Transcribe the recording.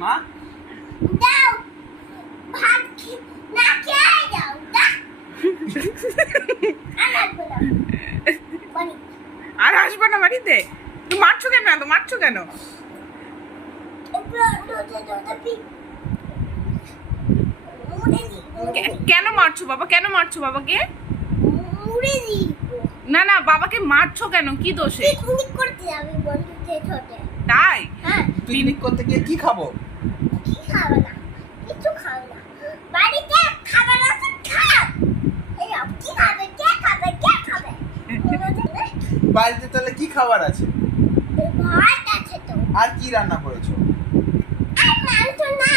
মা? দাও ভাত না খেয়ে যাও আর আসবে না বাড়িতে? তুই মারছো কেন? এত মারছো কেন? কেন মারছো বাবা? কেন মারছো বাবাকে? না না, বাবাকে মারছো কেন? কি দোষে? পিকনিক করতে যাবে বন্ধুদের সাথে। তাই? হ্যাঁ, পিকনিক করতে গিয়ে কি খাবো? কি খাবে না, কিছু খাবে না। বাড়িতে খাবার আছে, খাও। এই নাও, কি খাবে? কে খাবে? কে খাবে? বাড়িতে তাহলে কি খাবার আছে? ভাত আছে তো। আর কি রান্না করেছো? আর মাংস না।